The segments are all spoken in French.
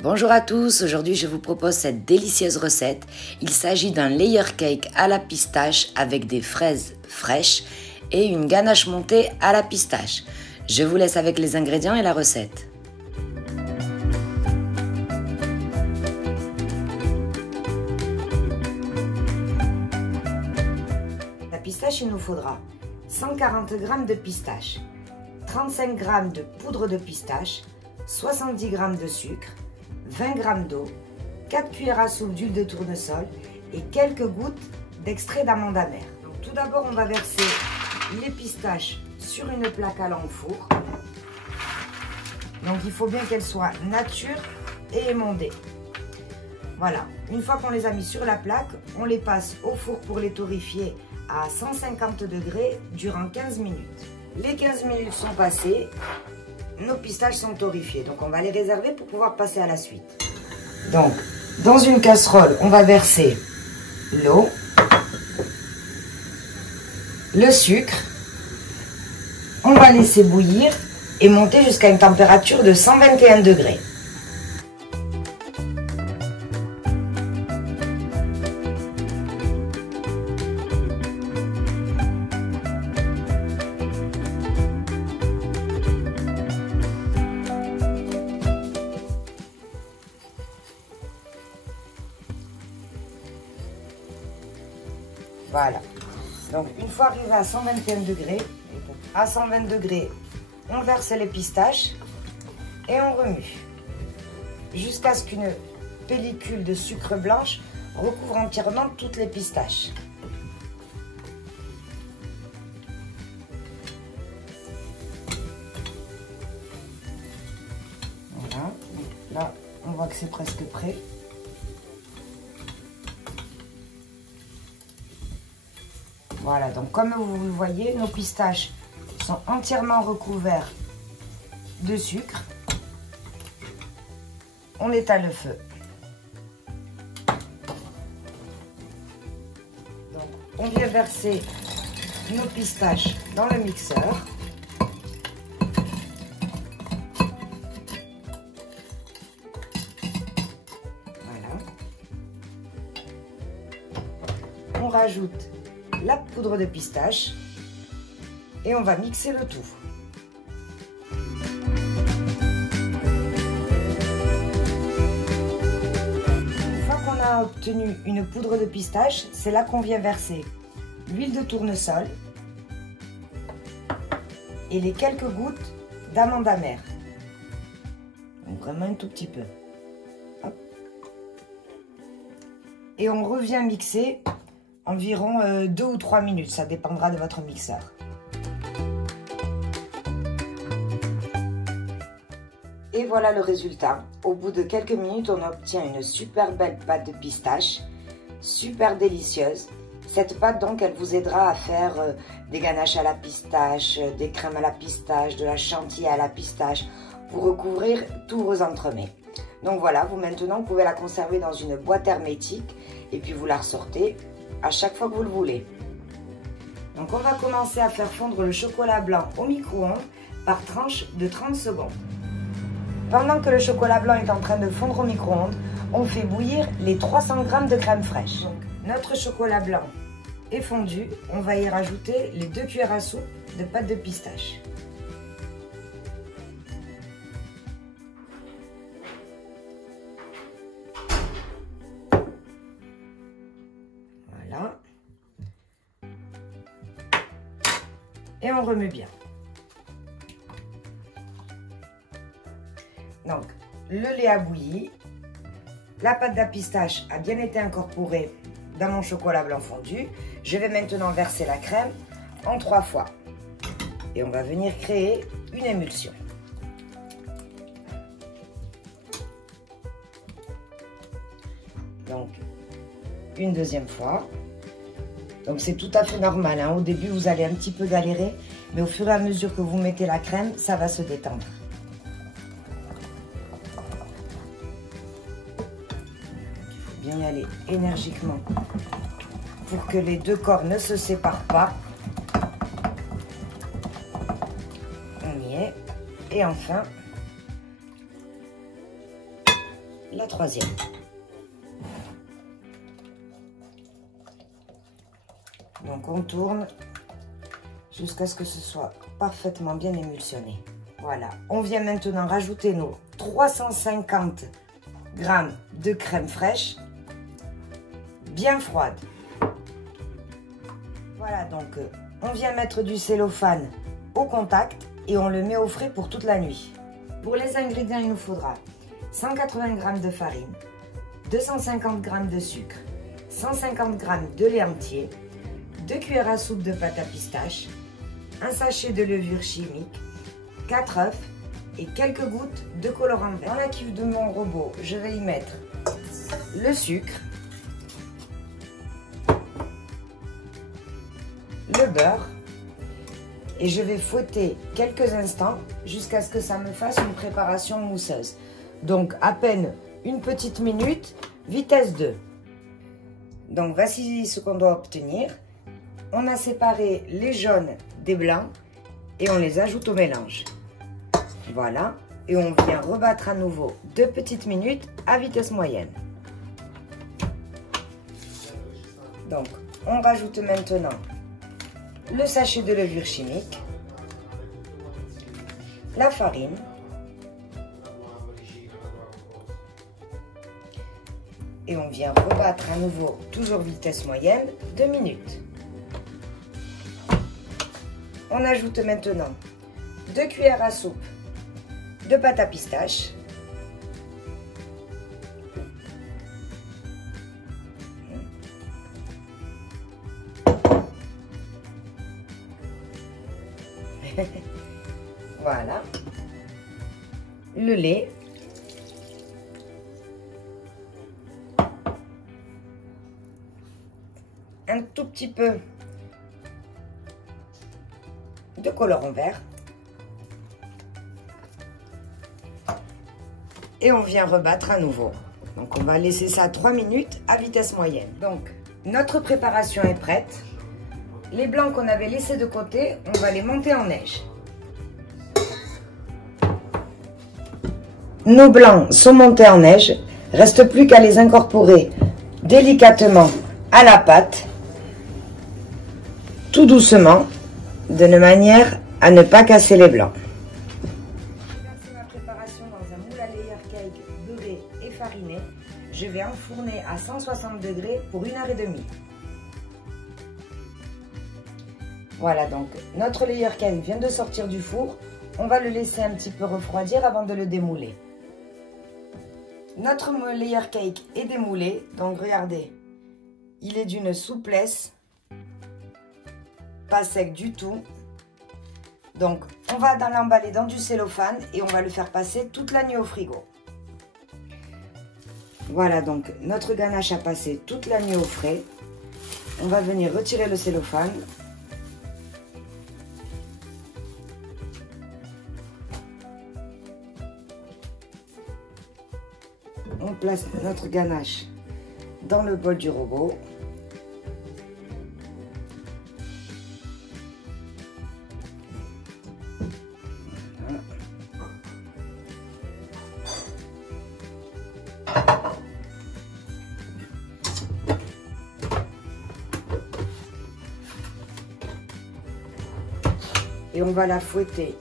Bonjour à tous, aujourd'hui je vous propose cette délicieuse recette. Il s'agit d'un layer cake à la pistache avec des fraises fraîches et une ganache montée à la pistache. Je vous laisse avec les ingrédients et la recette. La pistache, il nous faudra 140 g de pistache, 35 g de poudre de pistache, 70 g de sucre, 20 g d'eau, 4 cuillères à soupe d'huile de tournesol et quelques gouttes d'extrait d'amande amère. Donc, tout d'abord, on va verser les pistaches sur une plaque allant au four. Donc il faut bien qu'elles soient nature et émondées. Voilà, une fois qu'on les a mis sur la plaque, on les passe au four pour les torréfier à 150 degrés durant 15 minutes. Les 15 minutes sont passées. Nos pistaches sont torréfiées, donc on va les réserver pour pouvoir passer à la suite. Donc, dans une casserole, on va verser l'eau, le sucre, on va laisser bouillir et monter jusqu'à une température de 121 degrés. Voilà, donc une fois arrivé à 121 degrés, à 120 degrés, on verse les pistaches et on remue jusqu'à ce qu'une pellicule de sucre blanche recouvre entièrement toutes les pistaches. Voilà, donc là on voit que c'est presque prêt. Voilà, donc comme vous le voyez, nos pistaches sont entièrement recouverts de sucre. On éteint le feu. Donc, on vient verser nos pistaches dans le mixeur. Voilà. On rajoute la poudre de pistache et on va mixer le tout. Une fois qu'on a obtenu une poudre de pistache, c'est là qu'on vient verser l'huile de tournesol et les quelques gouttes d'amande amère. Donc vraiment un tout petit peu. Hop. Et on revient mixer environ 2 ou 3 minutes, ça dépendra de votre mixeur. Et voilà le résultat. Au bout de quelques minutes, on obtient une super belle pâte de pistache, super délicieuse. Cette pâte, donc, elle vous aidera à faire des ganaches à la pistache, des crèmes à la pistache, de la chantilly à la pistache, pour recouvrir tous vos entremets. Donc voilà, maintenant, vous pouvez la conserver dans une boîte hermétique et puis vous la ressortez à chaque fois que vous le voulez. Donc on va commencer à faire fondre le chocolat blanc au micro-ondes par tranche de 30 secondes. Pendant que le chocolat blanc est en train de fondre au micro-ondes, on fait bouillir les 300 g de crème fraîche. Donc, notre chocolat blanc est fondu, on va y rajouter les 2 cuillères à soupe de pâte de pistache. Voilà. Et on remet bien. Donc, le lait a bouilli. La pâte de pistache a bien été incorporée dans mon chocolat blanc fondu. Je vais maintenant verser la crème en 3 fois. Et on va venir créer une émulsion. Donc, une deuxième fois. Donc c'est tout à fait normal, hein. Au début vous allez un petit peu galérer, mais au fur et à mesure que vous mettez la crème, ça va se détendre. Il faut bien y aller énergiquement pour que les deux corps ne se séparent pas. On y est. Et enfin, la troisième. Donc on tourne jusqu'à ce que ce soit parfaitement bien émulsionné. Voilà, on vient maintenant rajouter nos 350 g de crème fraîche, bien froide. Voilà, donc on vient mettre du cellophane au contact et on le met au frais pour toute la nuit. Pour les ingrédients, il nous faudra 180 g de farine, 250 g de sucre, 150 g de lait entier, 2 cuillères à soupe de pâte à pistache, un sachet de levure chimique, 4 œufs et quelques gouttes de colorant vert. Dans la cuve de mon robot, je vais y mettre le sucre, le beurre et je vais fouetter quelques instants jusqu'à ce que ça me fasse une préparation mousseuse. Donc à peine une petite minute, vitesse 2. Donc voici ce qu'on doit obtenir. On a séparé les jaunes des blancs et on les ajoute au mélange. Voilà, et on vient rebattre à nouveau 2 petites minutes à vitesse moyenne. Donc on rajoute maintenant le sachet de levure chimique, la farine, et on vient rebattre à nouveau, toujours vitesse moyenne, 2 minutes. On ajoute maintenant 2 cuillères à soupe de pâte à pistache, voilà, le lait, un tout petit peu de colorant vert et on vient rebattre à nouveau. Donc on va laisser ça 3 minutes à vitesse moyenne. Donc notre préparation est prête. Les blancs qu'on avait laissés de côté, on va les monter en neige. Nos blancs sont montés en neige, reste plus qu'à les incorporer délicatement à la pâte, tout doucement, de manière à ne pas casser les blancs. J'ai versé ma préparation dans un moule à layer cake beurré et fariné. Je vais enfourner à 160 degrés pour 1h30. Voilà, donc notre layer cake vient de sortir du four. On va le laisser un petit peu refroidir avant de le démouler. Notre layer cake est démoulé, donc regardez, il est d'une souplesse, pas sec du tout. Donc on va l'emballer dans du cellophane et on va le faire passer toute la nuit au frigo. Voilà, donc notre ganache a passé toute la nuit au frais. On va venir retirer le cellophane. On place notre ganache dans le bol du robot. Voilà. Et on va la fouetter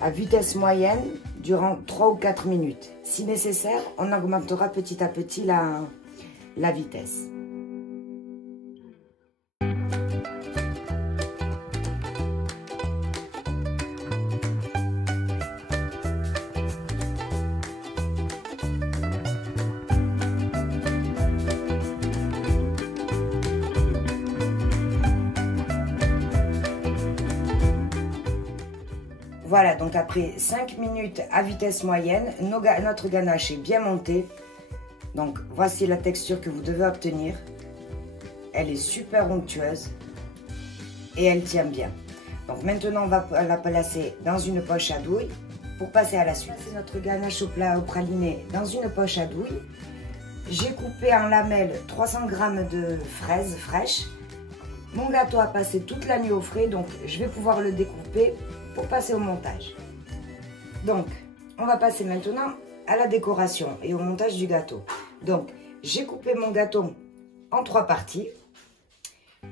à vitesse moyenne durant 3 ou 4 minutes. Si nécessaire, on augmentera petit à petit la vitesse. Voilà, donc après 5 minutes à vitesse moyenne, notre ganache est bien montée. Donc voici la texture que vous devez obtenir. Elle est super onctueuse et elle tient bien. Donc maintenant on va la placer dans une poche à douille pour passer à la suite. C'est notre ganache au praliné dans une poche à douille. J'ai coupé en lamelles 300 g de fraises fraîches. Mon gâteau a passé toute la nuit au frais, donc je vais pouvoir le découper pour passer au montage. Donc, on va passer maintenant à la décoration et au montage du gâteau. Donc, j'ai coupé mon gâteau en 3 parties.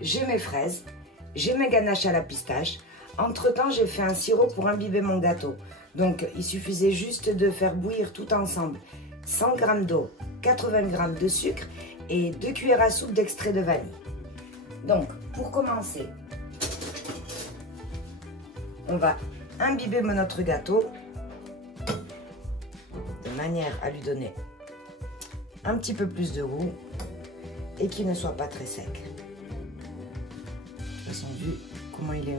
J'ai mes fraises, j'ai mes ganaches à la pistache. Entre-temps, j'ai fait un sirop pour imbiber mon gâteau. Donc, il suffisait juste de faire bouillir tout ensemble 100 g d'eau, 80 g de sucre et 2 cuillères à soupe d'extrait de vanille. Donc, pour commencer, on va imbiber notre gâteau de manière à lui donner un petit peu plus de goût et qu'il ne soit pas très sec. De toute façon, vu comment il est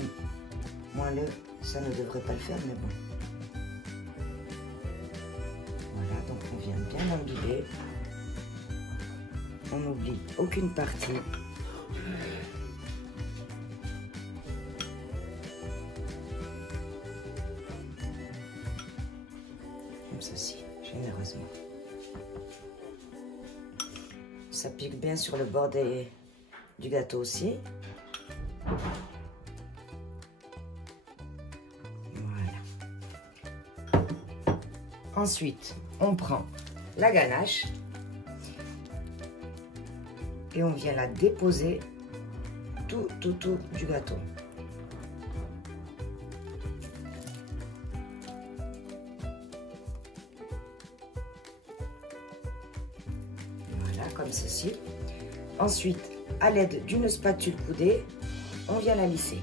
moelleux, ça ne devrait pas le faire, mais bon. Voilà, donc on vient bien l'imbiber. On n'oublie aucune partie. Comme ceci, généreusement. Ça pique bien sur le bord du gâteau aussi. Voilà. Ensuite, on prend la ganache et on vient la déposer tout autour du gâteau. Voilà, comme ceci. Ensuite, à l'aide d'une spatule coudée, on vient la lisser.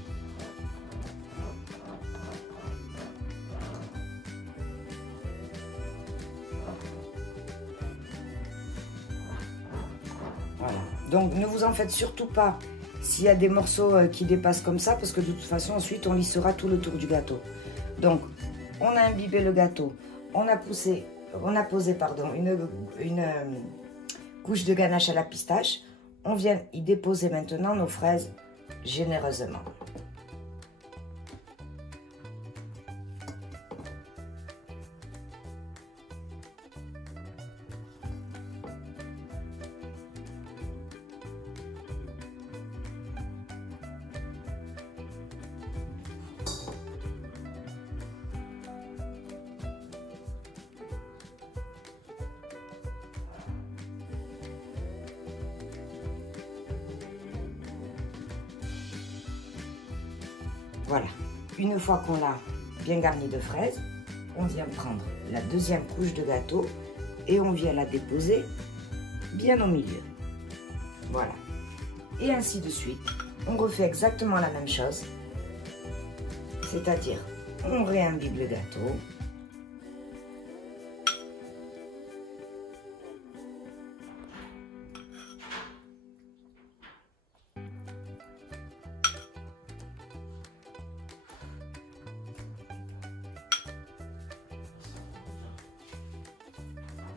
Voilà. Donc, ne vous en faites surtout pas s'il y a des morceaux qui dépassent comme ça, parce que de toute façon, ensuite, on lissera tout le tour du gâteau. Donc, on a imbibé le gâteau, on a posé une couche de ganache à la pistache. On vient y déposer maintenant nos fraises généreusement. Voilà, une fois qu'on l'a bien garni de fraises, on vient prendre la deuxième couche de gâteau et on vient la déposer bien au milieu. Voilà, et ainsi de suite. On refait exactement la même chose, c'est-à-dire on réimbibe le gâteau.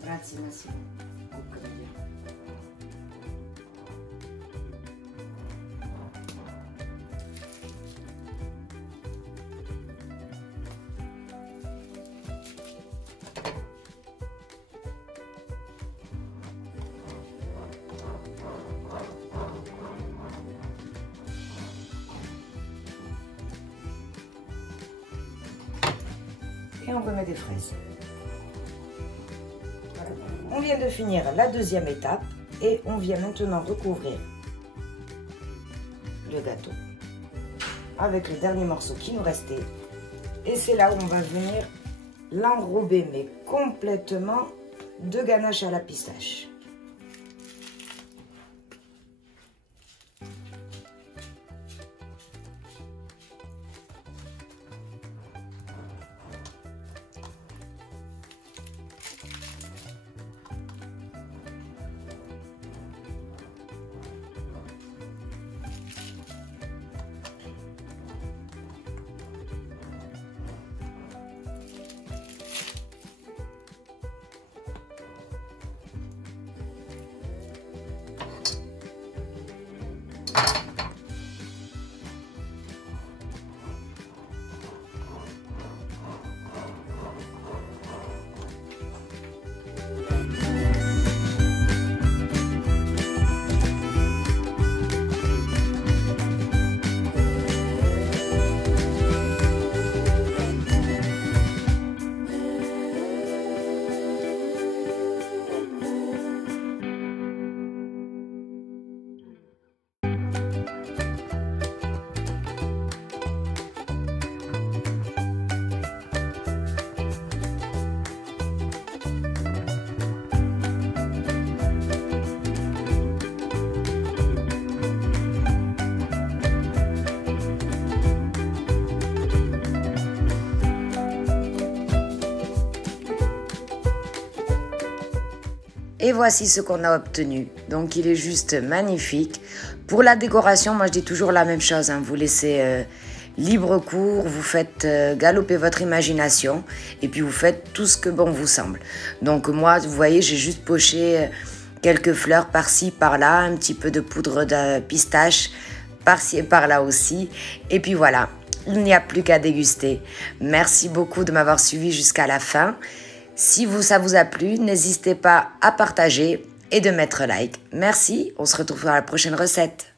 Grazie, Massimo. Et on remet des fraises. On vient de finir la deuxième étape et on vient maintenant recouvrir le gâteau avec le dernier morceau qui nous restait. Et c'est là où on va venir l'enrober, mais complètement de ganache à la pistache. Et voici ce qu'on a obtenu. Donc il est juste magnifique. Pour la décoration, moi je dis toujours la même chose. Vous laissez libre cours, vous faites galoper votre imagination et puis vous faites tout ce que bon vous semble. Donc moi, vous voyez, j'ai juste poché quelques fleurs par-ci, par-là, un petit peu de poudre de pistache par-ci et par-là aussi. Et puis voilà, il n'y a plus qu'à déguster. Merci beaucoup de m'avoir suivi jusqu'à la fin. Si ça vous a plu, n'hésitez pas à partager et de mettre like. Merci, on se retrouve dans la prochaine recette.